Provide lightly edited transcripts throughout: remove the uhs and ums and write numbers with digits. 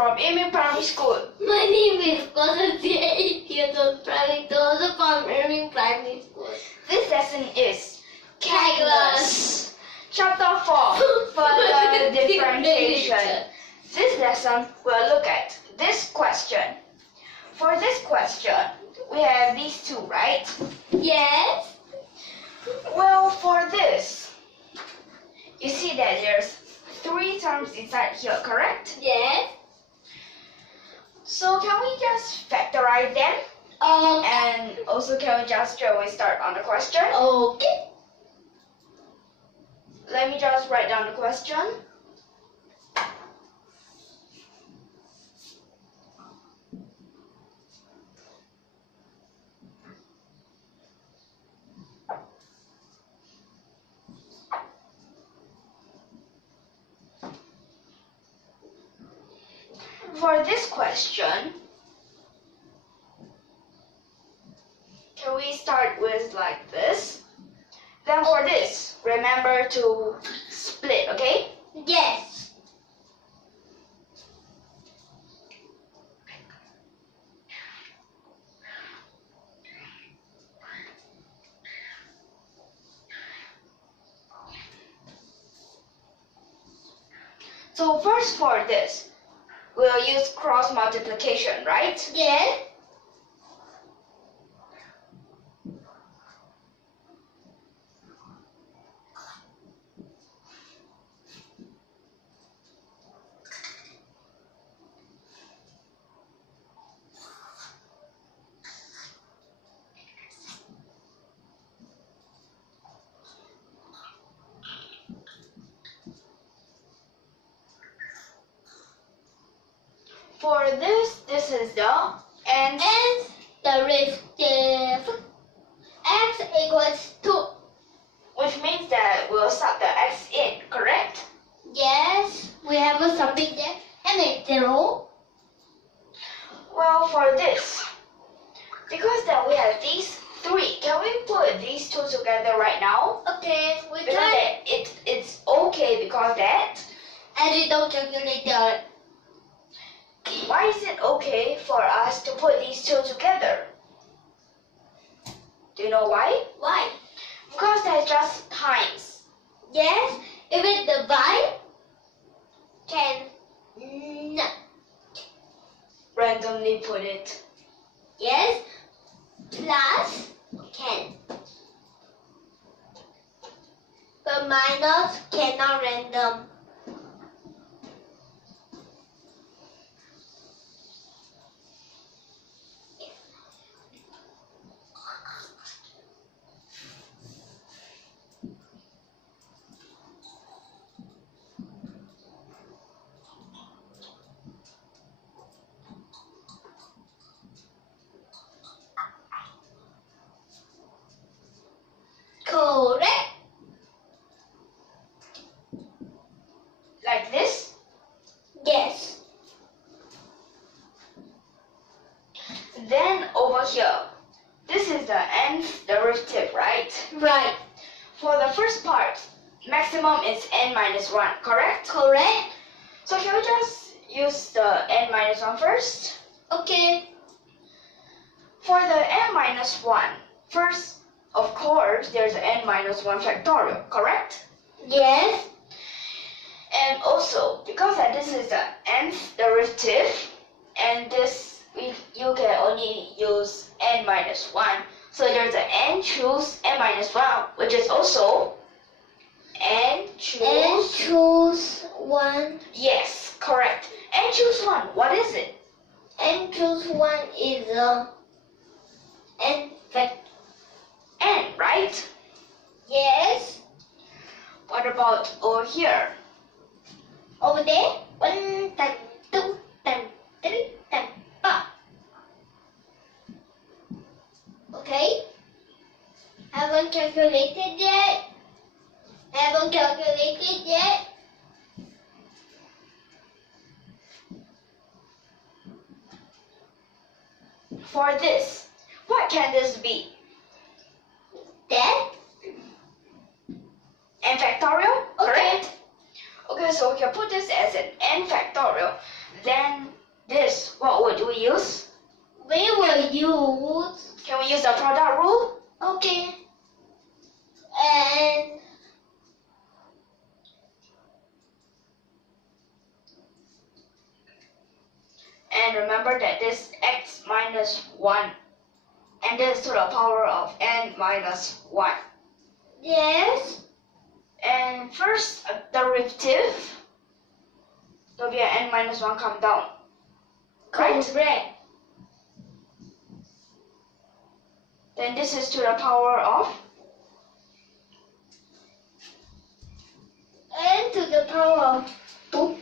from YUMIN Primary School. My name is Guo Cheng Guang from YUMIN Primary School. This lesson is calculus. Chapter 4, further differentiation. This lesson will look at this question. For this question, we have these two, right? Yes. Well, for this, you see that there's 3 terms inside here, correct? Yes. So can we just factorize them? And also can we just straight away start on the question? Okay. Let me just write down the question. For this question, can we start with like this? Then for this, remember to split, okay? Yes. So first for this, we'll use cross multiplication, right? Yes. For this is the nth Derivative x equals 2. which means that we'll sub the x in, correct? Yes. We have something there and a 0. Well, for this, because then we have these 3, can we put these 2 together right now? Okay. We Because try. that it's okay because that. And we don't calculate the. Why is it okay for us to put these 2 together? Do you know why? Why? Because that's just times. Yes. If it divide, can Randomly put it. yes plus can. But minus cannot random. Correct. Like this. Yes. Then over here, this is the nth derivative, right? Right. For the first part, maximum is n minus 1, correct? Correct. So shall we just use the n minus 1 first? Okay. For the n minus 1, first, of course, there's n minus 1 factorial, correct? Yes. And also, because that this is the nth derivative, and this, you can only use n minus 1. So there's an n choose n minus 1, which is also n choose... And choose 1. Yes, correct. N choose 1, what is it? And choose 1 is n fact. N, right? Yes. What about over here? Over there, 1 times 2 times 3 times 4. Okay. Haven't calculated yet. Haven't calculated yet. For this, what can this be? That. N factorial, Okay. correct? Okay, so we can put this as an n factorial. Then use? We will use. Can we use the product rule? Okay. And remember that this x minus 1 and this to the power of n minus 1. Yes. And first derivative will be an n minus 1 come down. Right? Correct. Then this is to the power of N to the power of 2.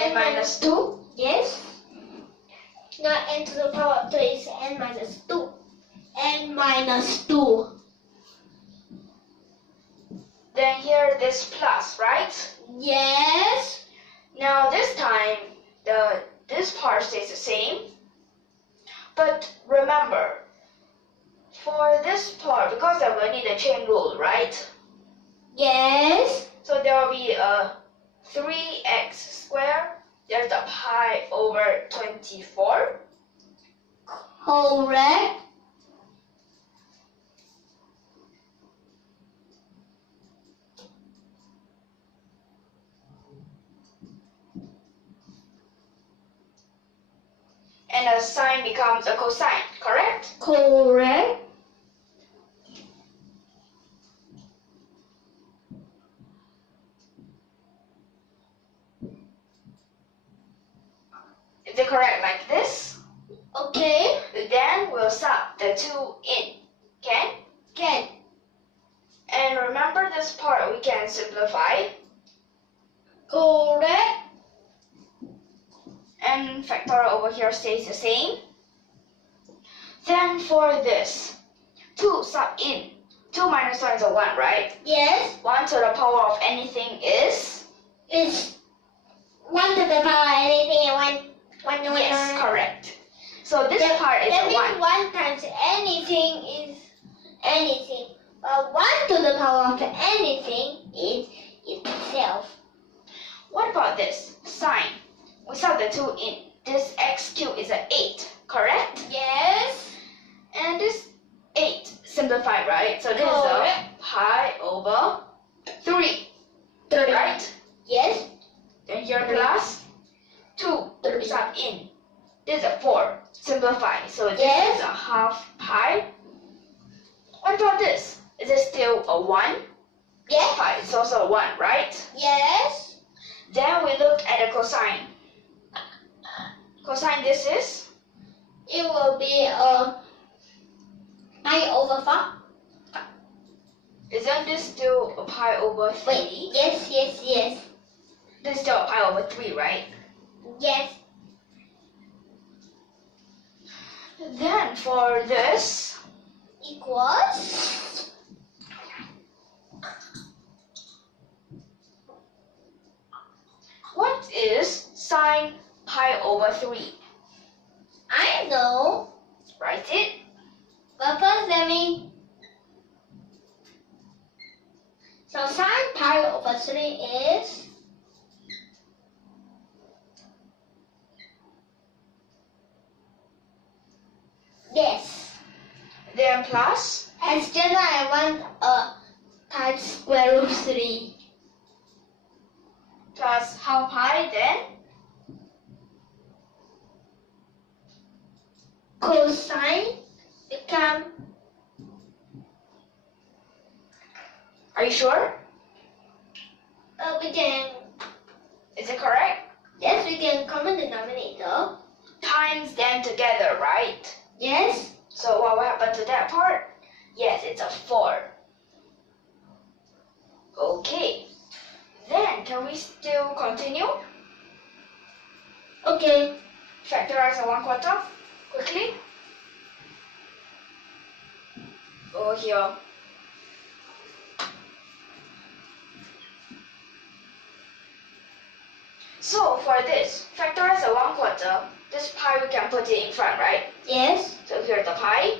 n minus 2. Yes. Not n to the power of 2 is n minus 2. N minus 2. Then here this plus, right? Yes. Now this time this part stays the same. But remember, for this part, because I will need a chain rule, right? Yes. So there will be a 3x squared. There's the pi over 24. Correct. And a sine becomes a cosine, correct? Correct. Is it correct like this? Okay. Then we'll sub the 2 in. Can? Can. And remember this part we can simplify. Correct. And factorial over here stays the same. Then for this, 2 sub in. 2 minus 1 is a 1, right? Yes. 1 to the power of anything is? It's 1 to the power of anything. One. Yes, correct. So this part is that a means 1. 1 times anything is anything. But 1 to the power of anything is itself. What about this? Sine. We sub the 2 in. This x cubed is an 8, correct? Yes. And this 8 simplified, right? So this is Correct. a pi over 3, 30. right? Yes. Then here plus 2 sub in. This is a 4, simplify. So this Yes. is a half pi. What about this? Is it still a 1? Yes. Pi is also a 1, right? Yes. Then we look at the cosine. Cosine this is? It will be pi over 4. Isn't this still a pi over 3? Wait. Yes. This is still a pi over 3, right? Yes. Then for this, Equals. what is sine pi over 3? I know. Write it. But first let me. So sine pi over 3 is. Yes. Then plus, And still I want a times square root 3. plus half pi, then Cosine become. are you sure? We can. Is it correct? Yes, we can common denominator. Times them together, right? Yes. So what will happen to that part? Yes, it's a 4. Okay. Then can we still continue? Okay. Factorize a 1/4 quickly. Over here. So for this, factorize a 1/4. This pi we can put it in front, right? Yes. So here's the pi.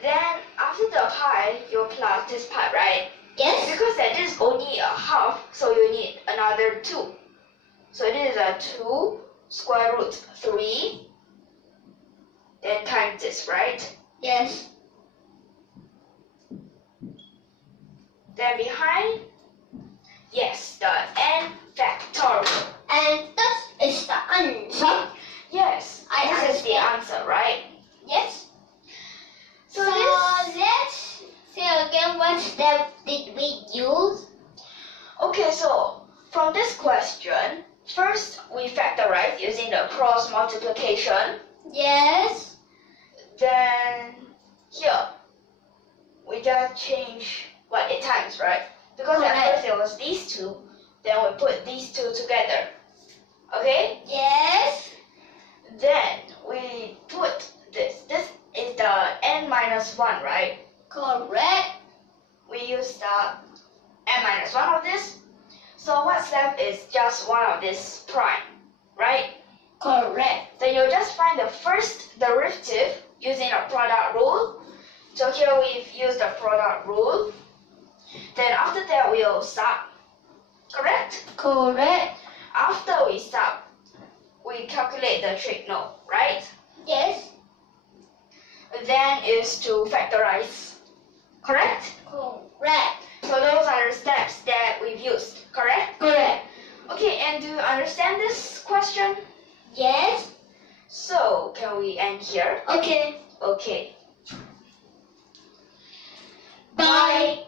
Then after the pi, you plus this pi, right? Yes. Because that is only a half, so you need another 2. So this is a 2 square root 3. Then times this, right? Yes. Then behind, yes, the n factorial. And that is the answer. Yes, this is the answer, right? Yes. So let's see again what step did we use. Okay, so from this question, first we factorize using the cross multiplication. Yes. Then here, we just change what it times, right? Because at Correct. first it was these two, then we put these two together. Okay? Yes. Then we put this. This is the n minus 1, right? Correct. We use the n minus 1 of this. So what's left is just one of this prime, right? Correct. Then you just find the first derivative using a product rule. So here we've used the product rule. Then after that we'll sub. Correct? Correct. After we sub, we calculate the trigonal, right? Yes. Then is to factorize. Correct? Correct. So those are the steps that we've used. Correct? Correct. Okay, and do you understand this question? Yes. So can we end here? Okay. Okay. Bye.